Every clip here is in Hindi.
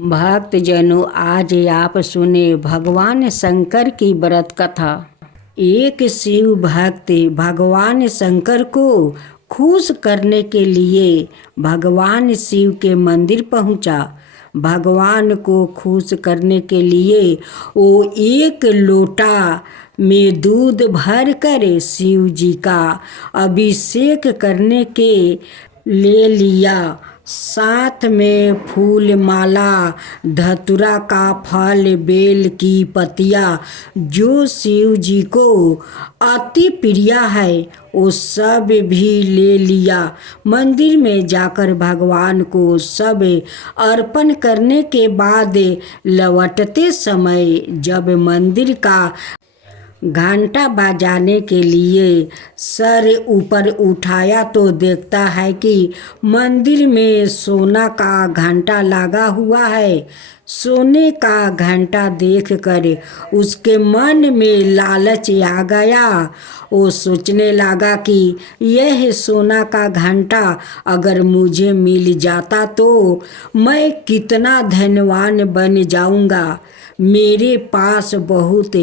भक्तजनों, आज आप सुने भगवान शंकर की व्रत कथा। एक शिव भक्त भगवान शंकर को खुश करने के लिए भगवान शिव के मंदिर पहुंचा। भगवान को खुश करने के लिए वो एक लोटा में दूध भर कर शिव जी का अभिषेक करने के ले लिया। साथ में फूल माला, धतूरा का फल, बेल की पत्तियाँ जो शिव जी को अति प्रिय है वो सब भी ले लिया। मंदिर में जाकर भगवान को सब अर्पण करने के बाद लौटते समय जब मंदिर का घंटा बजाने के लिए सर ऊपर उठाया तो देखता है कि मंदिर में सोना का घंटा लगा हुआ है। सोने का घंटा देखकर उसके मन में लालच आ गया। वो सोचने लगा कि यह सोना का घंटा अगर मुझे मिल जाता तो मैं कितना धनवान बन जाऊंगा, मेरे पास बहुत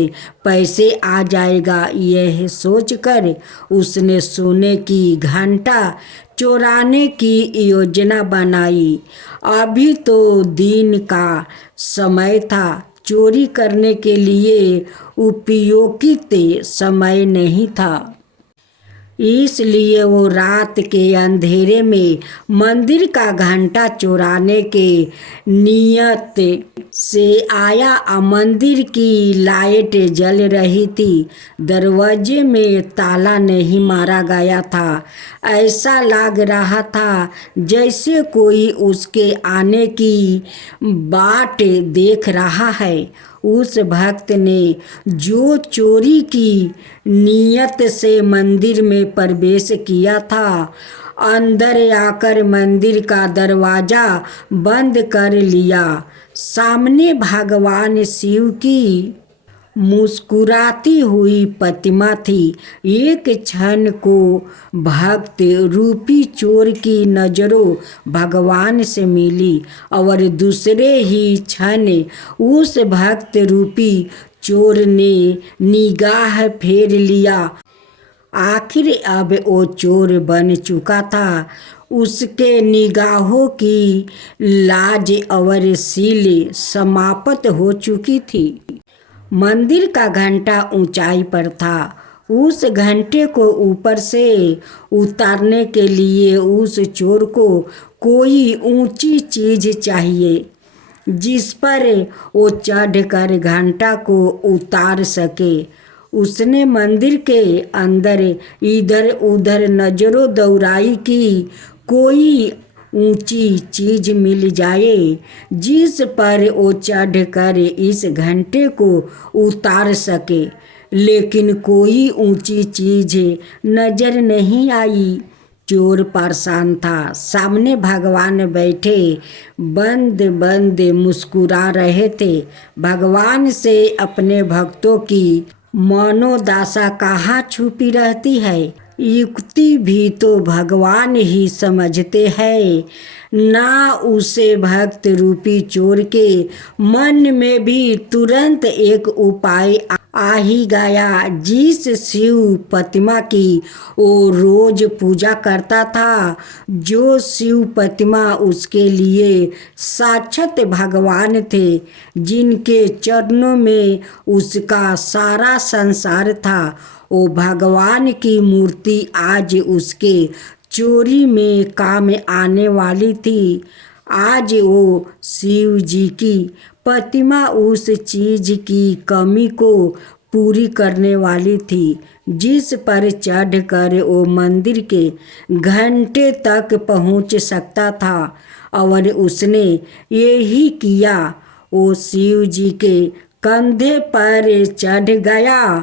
पैसे आ जाएगा। यह सोचकर उसने सोने की घंटा चुराने की योजना बनाई। अभी तो दिन का समय था, चोरी करने के लिए उपयोगित समय नहीं था। इसलिए वो रात के अंधेरे में मंदिर का घंटा चुराने के नियत से आया। मंदिर की लाइट जल रही थी, दरवाजे में ताला नहीं मारा गया था। ऐसा लग रहा था जैसे कोई उसके आने की बाट देख रहा है। उस भक्त ने जो चोरी की नियत से मंदिर में प्रवेश किया था, अंदर आकर मंदिर का दरवाजा बंद कर लिया। सामने भगवान शिव की मुस्कुराती हुई प्रतिमा थी। एक क्षण को भक्त रूपी चोर की नजरों भगवान से मिली और दूसरे ही क्षण उस भक्त रूपी चोर ने निगाह फेर लिया। आखिर अब वो चोर बन चुका था। उसके निगाहों की लाज और सील समाप्त हो चुकी थी। मंदिर का घंटा ऊंचाई पर था। उस घंटे को ऊपर से उतारने के लिए उस चोर को कोई ऊंची चीज चाहिए जिस पर वो चढ़कर घंटा को उतार सके। उसने मंदिर के अंदर इधर उधर नजरों दौड़ाई कि कोई ऊंची चीज मिल जाए जिस पर वो चढ़कर इस घंटे को उतार सके, लेकिन कोई ऊंची चीज नजर नहीं आई। चोर परेशान था। सामने भगवान बैठे बंद बंद मुस्कुरा रहे थे। भगवान से अपने भक्तों की मनोदशा कहाँ छुपी रहती है, युक्ति भी तो भगवान ही समझते हैं ना। उसे भक्त रूपी चोर के मन में भी तुरंत एक उपाय आ ही गया। जिस शिव प्रतिमा की वो रोज पूजा करता था, जो शिव प्रतिमा उसके लिए साक्षात भगवान थे, जिनके चरणों में उसका सारा संसार था, वो भगवान की मूर्ति आज उसके चोरी में काम आने वाली थी। आज वो शिव जी की प्रतिमा उस चीज की कमी को पूरी करने वाली थी जिस पर चढ़कर वो मंदिर के घंटे तक पहुंच सकता था। और उसने यही किया। वो शिव जी के कंधे पर चढ़ गया।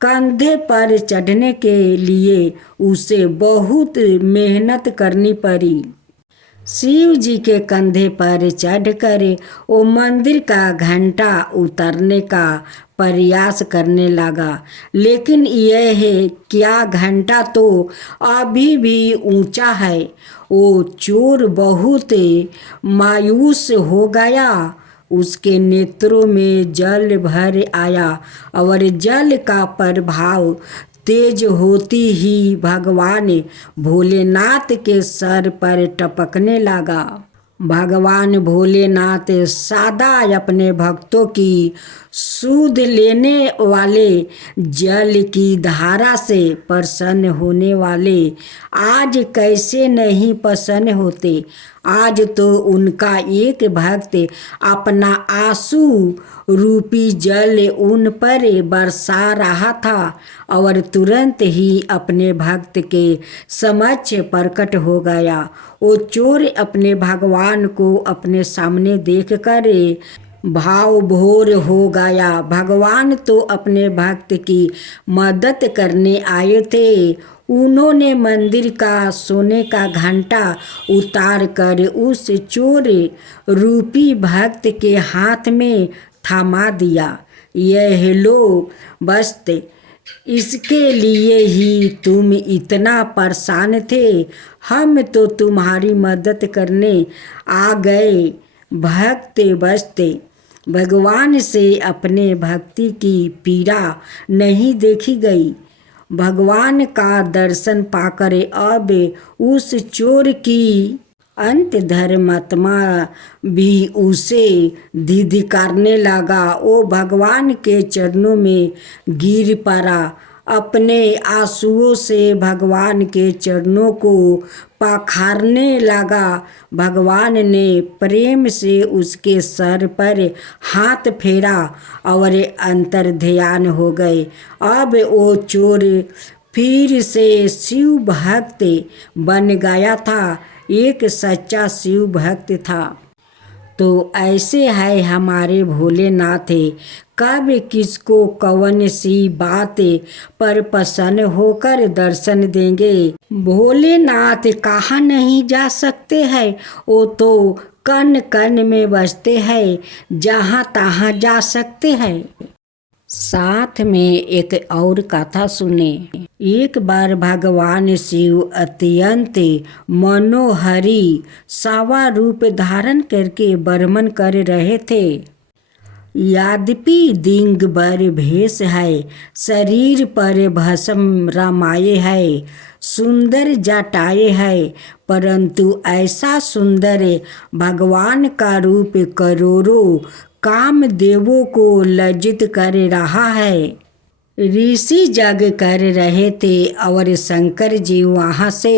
कंधे पर चढ़ने के लिए उसे बहुत मेहनत करनी पड़ी। शिव जी के कंधे पर चढ़कर वो मंदिर का घंटा उतारने का प्रयास करने लगा, लेकिन यह क्या, घंटा तो अभी भी ऊंचा है। वो चोर बहुत मायूस हो गया। उसके नेत्रों में जल भर आया और जल का प्रभाव तेज होती ही भगवान भोलेनाथ के सर पर टपकने लगा। भगवान भोलेनाथ सदा अपने भक्तों की सूध लेने वाले, जल की धारा से प्रसन्न होने वाले आज कैसे नहीं प्रसन्न होते। आज तो उनका एक भक्त अपना आंसू रूपी जल उन पर बरसा रहा था और तुरंत ही अपने भक्त के समक्ष प्रकट हो गया। वो चोर अपने भगवान को अपने सामने देखकर भाव भोर हो गया। भगवान तो अपने भक्त की मदद करने आए थे। उन्होंने मंदिर का सोने का घंटा उतार कर उस चोर रूपी भक्त के हाथ में थमा दिया। यह लो बस्ते, इसके लिए ही तुम इतना परेशान थे। हम तो तुम्हारी मदद करने आ गए। भक्त बस्ते, भगवान से अपने भक्ति की पीड़ा नहीं देखी गई। भगवान का दर्शन पाकर अब उस चोर की अंत धर्मात्मा भी उसे धिक्कारने लगा। वो भगवान के चरणों में गिर पड़ा। अपने आंसुओं से भगवान के चरणों को पखारने लगा। भगवान ने प्रेम से उसके सर पर हाथ फेरा और अंतर ध्यान हो गए। अब वो चोर फिर से शिव भक्त बन गया था, एक सच्चा शिव भक्त था। तो ऐसे है हमारे भोलेनाथ, कब किसको कौन सी बात पर प्रसन्न होकर दर्शन देंगे। भोलेनाथ कहाँ नहीं जा सकते हैं, वो तो कण कण में बसते हैं, जहाँ तहाँ जा सकते हैं। साथ में एक और कथा सुने। एक बार भगवान शिव अत्यंत मनोहरी सावा रूप धारण करके भ्रमण कर रहे थे। यद्यपि दिगंबर भेष है, शरीर पर भस्म रमाये है, सुंदर जटाएं है, परंतु ऐसा सुंदर भगवान का रूप करोड़ों कामदेवों को लज्जित कर रहा है। ऋषि जग कर रहे थे और शंकर जी वहाँ से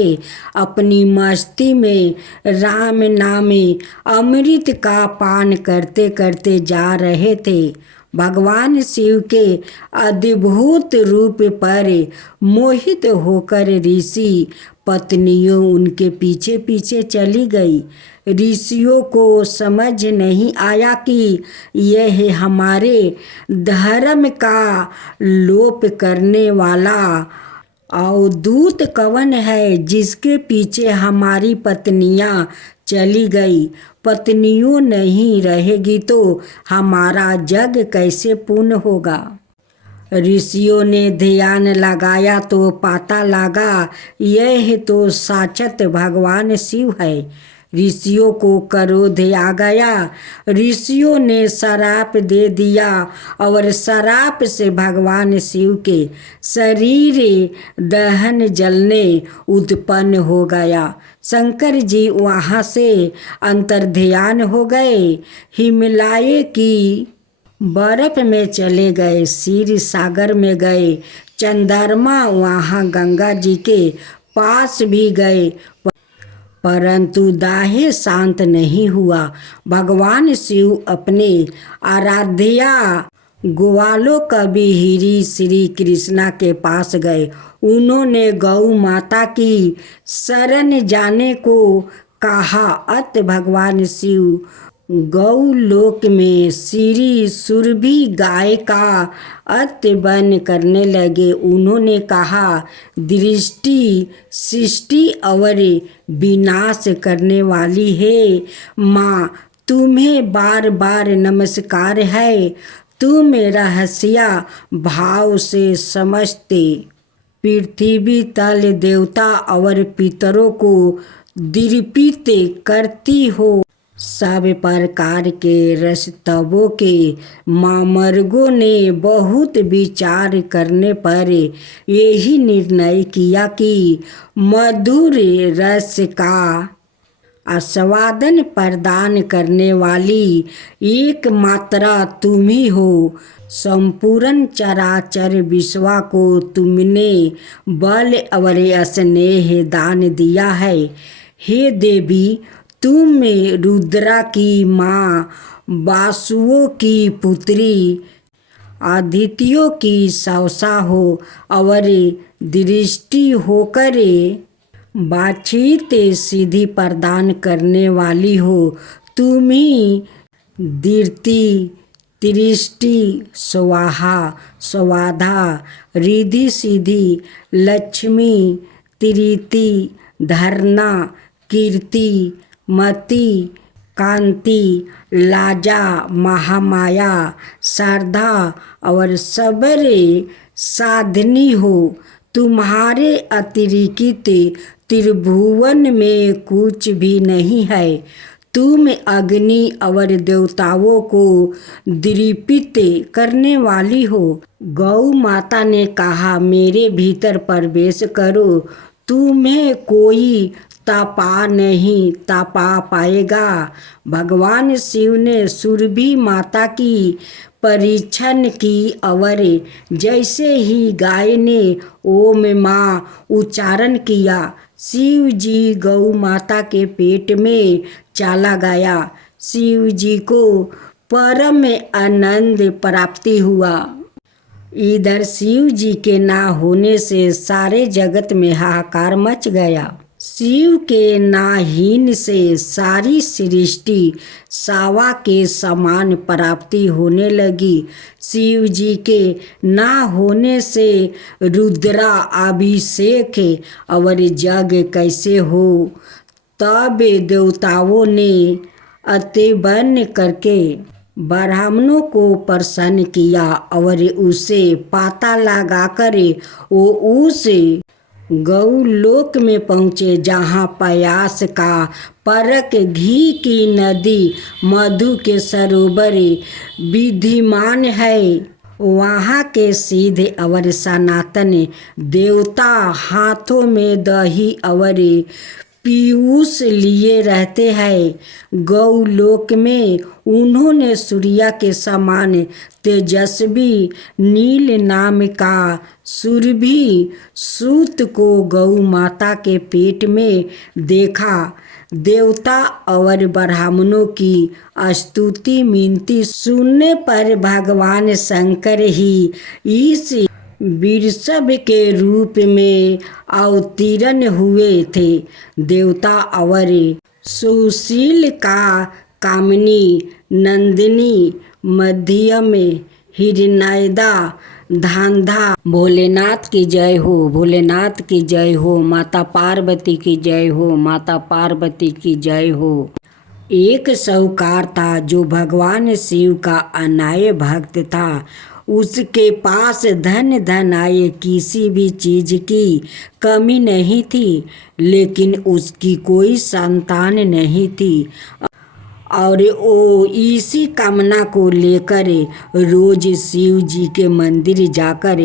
अपनी मस्ती में राम नामी अमृत का पान करते करते जा रहे थे। भगवान शिव के अद्भुत रूप पर मोहित होकर ऋषि पत्नियों उनके पीछे पीछे चली गई। ऋषियों को समझ नहीं आया कि यह हमारे धर्म का लोप करने वाला अवधूत कौन है, जिसके पीछे हमारी पत्नियां चली गई। पत्नियों नहीं रहेगी तो हमारा जग कैसे पूर्ण होगा। ऋषियों ने ध्यान लगाया तो पता लगा यह तो साक्षात भगवान शिव है। ऋषियों को क्रोध आ गया। ऋषियों ने श्राप दे दिया और श्राप से भगवान शिव के शरीर दहन जलने उत्पन्न हो गया। शंकर जी वहाँ से अंतर्ध्यान हो गए, हिमालय की बर्फ में चले गए, क्षीर सागर में गए, चंद्रमा वहाँ गंगा जी के पास भी गए, परंतु दाह शांत नहीं हुआ। भगवान शिव अपने आराध्या ग्वालों कबीर श्री कृष्णा के पास गए। उन्होंने गौ माता की शरण जाने को कहा। अत भगवान शिव गौलोक में श्री सुरभि गाय का अत्यबन करने लगे। उन्होंने कहा, दृष्टि सृष्टि और विनाश करने वाली है माँ, तुम्हें बार बार नमस्कार है। तुम रहस्या भाव से समझते पृथ्वी तल देवता और पितरों को दीपित करती हो। सब प्रकार के रस्तवों के मार्गों ने बहुत विचार करने पर यही निर्णय किया कि मधुर रस का आस्वादन प्रदान करने वाली एकमात्र तुम ही हो। संपूर्ण चराचर विश्व को तुमने बल और स्नेह दान दिया है। हे देवी, तुम रुद्रा की माँ, वासुओं की पुत्री, आदित्यों की सौसा हो और दृष्टि होकर बातचीत सिद्धि प्रदान करने वाली हो। तुम ही दीप्ति, दृष्टि, स्वाहा, स्वाधा, रिद्धि सिद्धि, लक्ष्मी, तृप्ति, धरना, कीर्ति, मति, कांति, लाजा, महामाया, श्रद्धा और सबरे साधनी हो। तुम्हारे अतिरिक्त त्रिभुवन में कुछ भी नहीं है। तुम अग्नि और देवताओं को दीपित करने वाली हो। गौ माता ने कहा, मेरे भीतर प्रवेश करो, तुम्हें कोई तपा पाएगा। भगवान शिव ने सुरभि माता की परीक्षण की और जैसे ही गाय ने ओम माँ उच्चारण किया, शिव जी गौ माता के पेट में चला गया। शिव जी को परम आनंद प्राप्ति हुआ। इधर शिव जी के ना होने से सारे जगत में हाहाकार मच गया। शिव के नाहीन से सारी सृष्टि सावा के समान प्राप्ति होने लगी। शिव जी के ना होने से रुद्रा अभिषेक और यज्ञ कैसे हो। तब देवताओं ने अत्यबन करके ब्राह्मणों को प्रसन्न किया और उसे पाता लगाकर वो उस गौलोक में पहुँचे जहाँ प्रयास का परक घी की नदी मधु के सरोवर विद्यमान है। वहाँ के सीधे और सनातन देवता हाथों में दही और पीयूष लिए रहते हैं। गौलोक में उन्होंने सूर्य के समान तेजस्वी नील नाम का सुरभि सूत को गौ माता के पेट में देखा। देवता और ब्राह्मणों की स्तुति मिनती सुनने पर भगवान शंकर ही इस वृषभ के रूप में अवतीर्ण हुए थे। देवता और सुशील का कामिनी, नंदिनी, मध्यम, हिरण्यदा, धांधा। भोलेनाथ की जय हो, भोलेनाथ की जय हो, माता पार्वती की जय हो, माता पार्वती की जय हो। एक साहूकार था जो भगवान शिव का अनाय भक्त था। उसके पास धन आए किसी भी चीज की कमी नहीं थी, लेकिन उसकी कोई संतान नहीं थी और वो इसी कामना को लेकर रोज शिव जी के मंदिर जाकर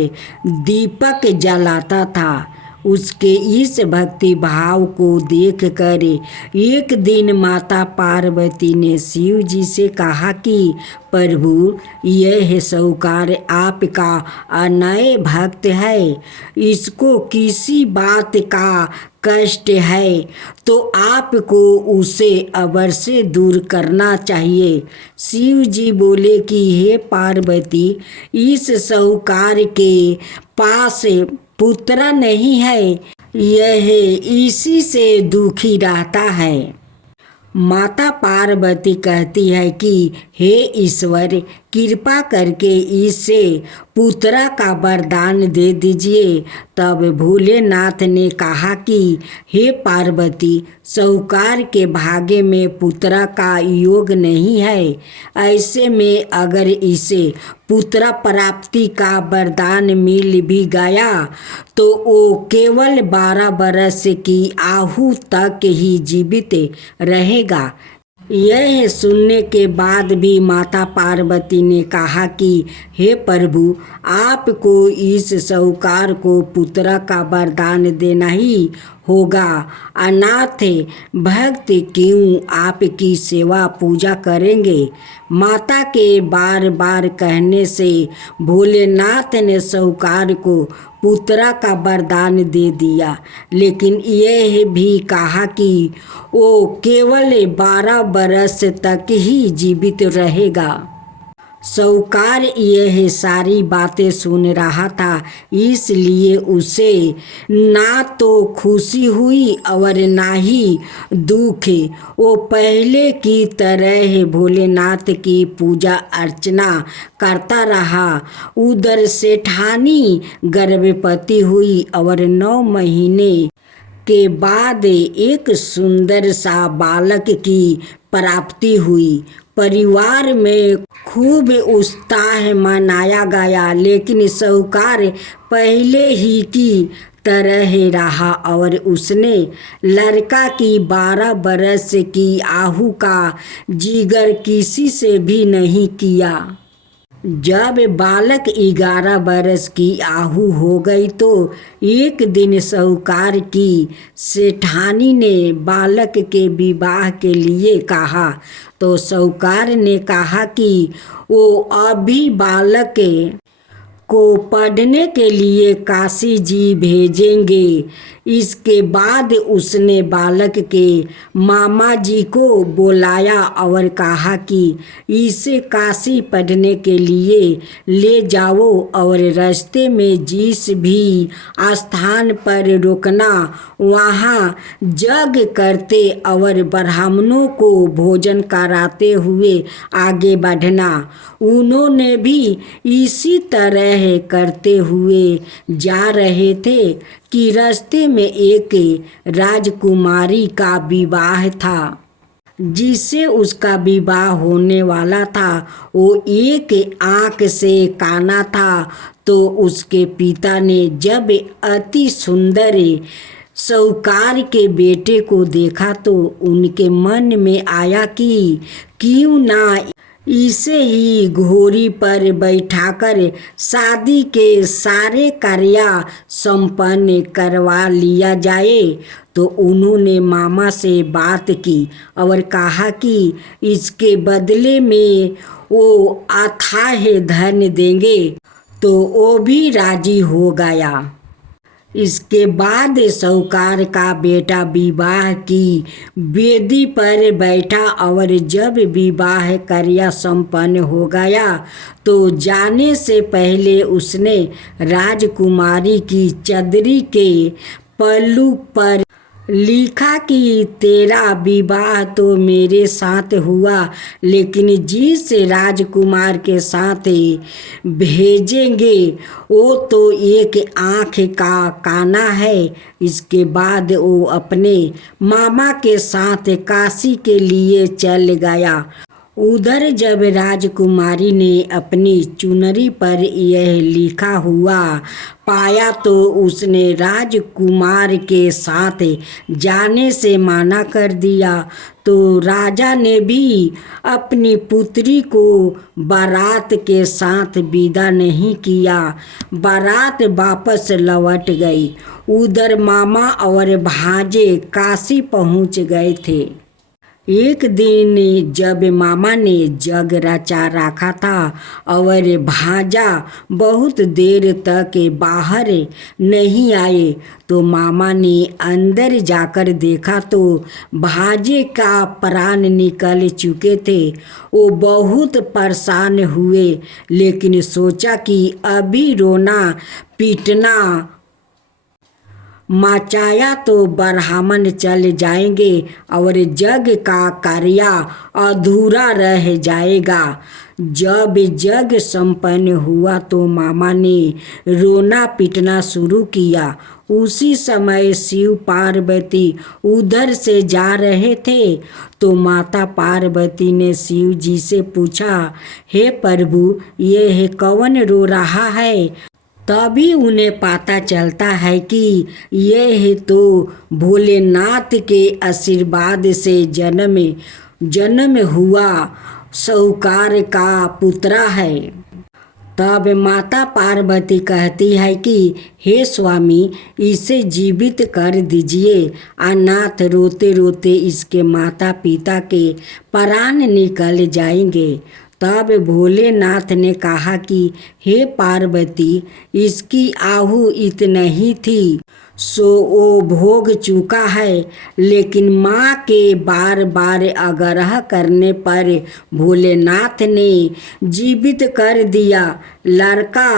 दीपक जलाता था। उसके इस भक्ति भाव को देखकर एक दिन माता पार्वती ने शिव जी से कहा कि प्रभु, यह साहूकार आपका अनय भक्त है, इसको किसी बात का कष्ट है तो आपको उसे अवश्य दूर करना चाहिए। शिव जी बोले कि हे पार्वती, इस साहूकार के पास पुत्र नहीं है, यह इसी से दुखी रहता है। माता पार्वती कहती है कि हे ईश्वर, कृपा करके इसे पुत्रा का वरदान दे दीजिए। तब भोलेनाथ ने कहा कि हे पार्वती, साहूकार के भाग्य में पुत्रा का योग नहीं है। ऐसे में अगर इसे पुत्र प्राप्ति का वरदान मिल भी गया तो वो केवल 12 बरस की आयु तक ही जीवित रहेगा। यह सुनने के बाद भी माता पार्वती ने कहा कि हे प्रभु, आपको इस साहूकार को पुत्र का वरदान देना ही होगा। अनाथ भक्त क्यों आपकी सेवा पूजा करेंगे। माता के बार बार कहने से भोलेनाथ ने साहूकार को पुत्र का वरदान दे दिया, लेकिन यह भी कहा कि वो केवल 12 बरस तक ही जीवित रहेगा। साहूकार यह सारी बातें सुन रहा था, इसलिए उसे ना तो खुशी हुई और ना ही दुख। वो पहले की तरह भोलेनाथ की पूजा अर्चना करता रहा। उधर सेठानी गर्भवती हुई और 9 महीने के बाद एक सुंदर सा बालक की प्राप्ति हुई। परिवार में खूब उत्साह मनाया गया, लेकिन साहूकार पहले ही की तरह रहा और उसने लड़का की 12 बरस की आयु का जिक्र किसी से भी नहीं किया। जब बालक 11 बरस की आयु हो गई तो एक दिन साहूकार की सेठानी ने बालक के विवाह के लिए कहा। तो साहूकार ने कहा कि वो अभी बालक को पढ़ने के लिए काशी जी भेजेंगे। इसके बाद उसने बालक के मामा जी को बुलाया और कहा कि इसे काशी पढ़ने के लिए ले जाओ और रास्ते में जिस भी स्थान पर रुकना वहाँ यज्ञ करते और ब्राह्मणों को भोजन कराते हुए आगे बढ़ना। उन्होंने भी इसी तरह करते हुए जा रहे थे कि रास्ते में एक राजकुमारी का विवाह था। जिससे उसका विवाह होने वाला था वो एक आँख से काना था। तो उसके पिता ने जब अति सुंदर साहूकार के बेटे को देखा तो उनके मन में आया कि क्यों ना इसे ही घोड़ी पर बैठाकर शादी के सारे कार्य संपन्न करवा लिया जाए। तो उन्होंने मामा से बात की और कहा कि इसके बदले में वो अथाह धन देंगे। तो वो भी राजी हो गया। इसके बाद साहूकार का बेटा विवाह की वेदी पर बैठा और जब विवाह कार्य संपन्न हो गया तो जाने से पहले उसने राजकुमारी की चदरी के पल्लू पर लिखा कि तेरा विवाह तो मेरे साथ हुआ, लेकिन जिस राजकुमार के साथ भेजेंगे वो तो एक आँख का काना है। इसके बाद वो अपने मामा के साथ काशी के लिए चल गया। उधर जब राजकुमारी ने अपनी चुनरी पर यह लिखा हुआ पाया तो उसने राजकुमार के साथ जाने से मना कर दिया। तो राजा ने भी अपनी पुत्री को बारात के साथ विदा नहीं किया। बारात वापस लौट गई। उधर मामा और भांजे काशी पहुंच गए थे। एक दिन जब मामा ने जग रचा रखा था और भांजा बहुत देर तक बाहर नहीं आए तो मामा ने अंदर जाकर देखा तो भांजे का प्राण निकल चुके थे। वो बहुत परेशान हुए, लेकिन सोचा कि अभी रोना पीटना मचाया तो ब्राह्मण चल जाएंगे और जग का कार्य अधूरा रह जाएगा। जब जग संपन्न हुआ तो मामा ने रोना पीटना शुरू किया। उसी समय शिव पार्वती उधर से जा रहे थे तो माता पार्वती ने शिव जी से पूछा, हे प्रभु, ये है कौन रो रहा है? तभी उन्हें पता चलता है कि यह तो भोलेनाथ के आशीर्वाद से जन्म हुआ साहूकार का पुत्रा है। तब माता पार्वती कहती है कि हे स्वामी, इसे जीवित कर दीजिए। अनाथ रोते रोते इसके माता पिता के प्राण निकल जाएंगे। तब भोलेनाथ ने कहा कि हे पार्वती, इसकी आहु इतना ही थी, सो वो भोग चुका है। लेकिन माँ के बार बार आग्रह करने पर भोलेनाथ ने जीवित कर दिया। लड़का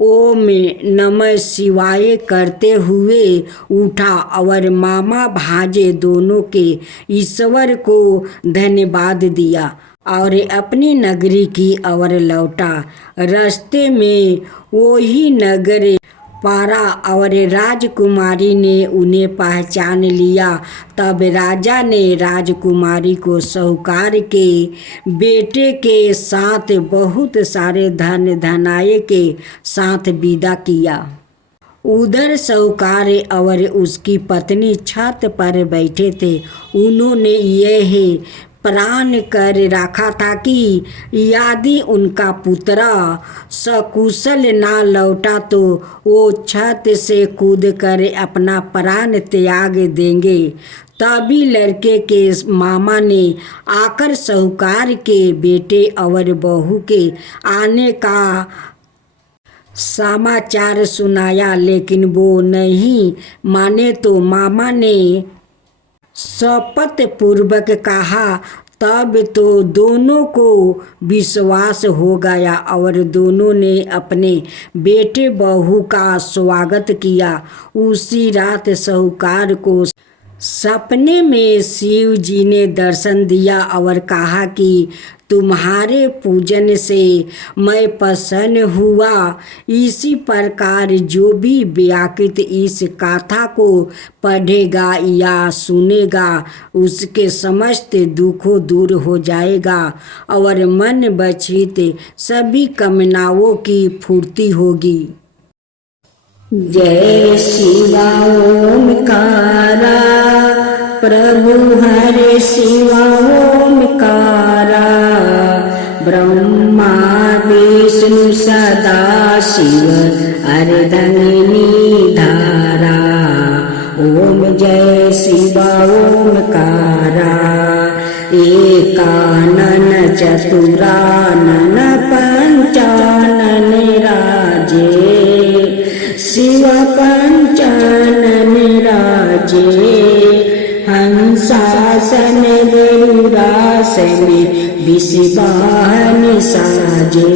ओम नमः शिवाय करते हुए उठा और मामा भांजे दोनों के ईश्वर को धन्यवाद दिया और अपनी नगरी की ओर लौटा। रास्ते में वही नगर पारा और राजकुमारी ने उन्हें पहचान लिया। तब राजा ने राजकुमारी को साहूकार के बेटे के साथ बहुत सारे धन धनाये के साथ विदा किया। उधर साहूकार और उसकी पत्नी छत पर बैठे थे। उन्होंने यह प्रण कर रखा था कि यदि उनका पुत्र सकुशल ना लौटा तो वो छत से कूदकर अपना प्राण त्याग देंगे। तभी लड़के के मामा ने आकर साहूकार के बेटे और बहू के आने का समाचार सुनाया, लेकिन वो नहीं माने तो मामा ने शपथ पूर्वक कहा। तब तो दोनों को विश्वास हो गया और दोनों ने अपने बेटे बहू का स्वागत किया। उसी रात साहूकार को सपने में शिव जी ने दर्शन दिया और कहा कि तुम्हारे पूजन से मैं प्रसन्न हुआ। इसी प्रकार जो भी व्याकृत इस कथा को पढ़ेगा या सुनेगा उसके समस्त दुखों दूर हो जाएगा और मन बचित सभी कामनाओं की पूर्ति होगी। जय शिवा ओमकारा, प्रभु हरे शिवा ओमकारा। ब्रह्मा विष्णु सदा शिव अर्धंगिनी धारा। ओम जय शिवा ओमकारा। एकानन चतुरानन पंचानन राजे। शिव पंचानन राजे। हंसासन गरुड़ासन विषवाहन साजे।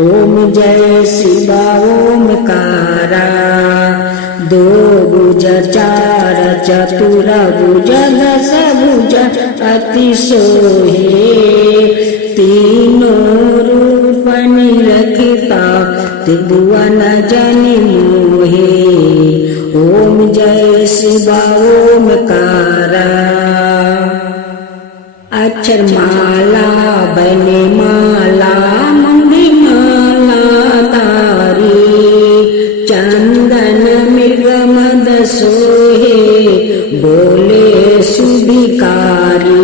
ओम जय शिवा ओमकारा। दो भुज चार चतुर भुज दस भुज अति सोहे। तीनों रूप निरखता त्रिभुवन जन मोहे। ओम जय शिवा ओमकारा। अक्षर माला बने माला मंदी माला तारी। चंदन मृग मद सोहे बोले सुभिकारी।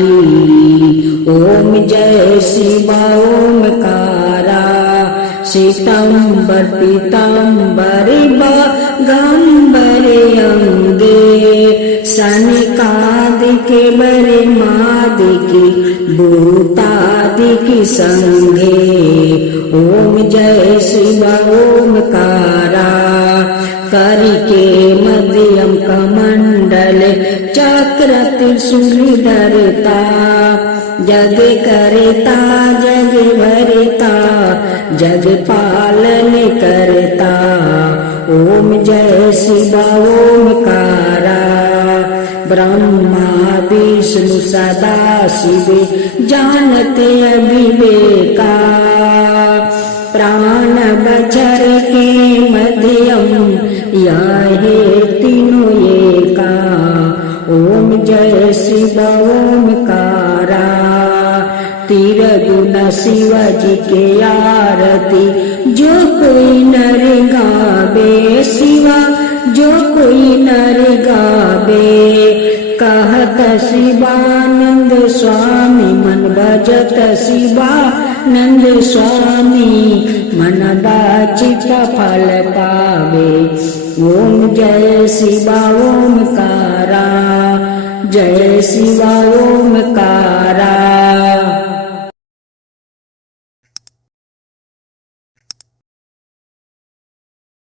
ओम जय शिवा ओमकारा। श्वेतांबर पीतांबर बागंबर अंगे। सनकादिक बरे मादिक भूतादिक संगे। ओम जय शिवा ओमकारा। करके मध्यम कमंडल चक्र त्रिशूल धरता। जग करता जग भरता जग पालन करता। ओम जय शिव ओमकारा। ब्रह्मा विष्णु सदा शिव जानते अविवेका। प्राण बचर के मध्यम यह तीनों एका। ओम जय शिव ओमकारा। तिरगुन शिव जी के आरती जो कोई नर गावे शिवा जो कोई नर गावे। कहत शिवानंद स्वामी मन भजत शिवानंद स्वामी मन बाचित फल पावे। ओम जय शिव ओमकारा जय शिव ओमकारा।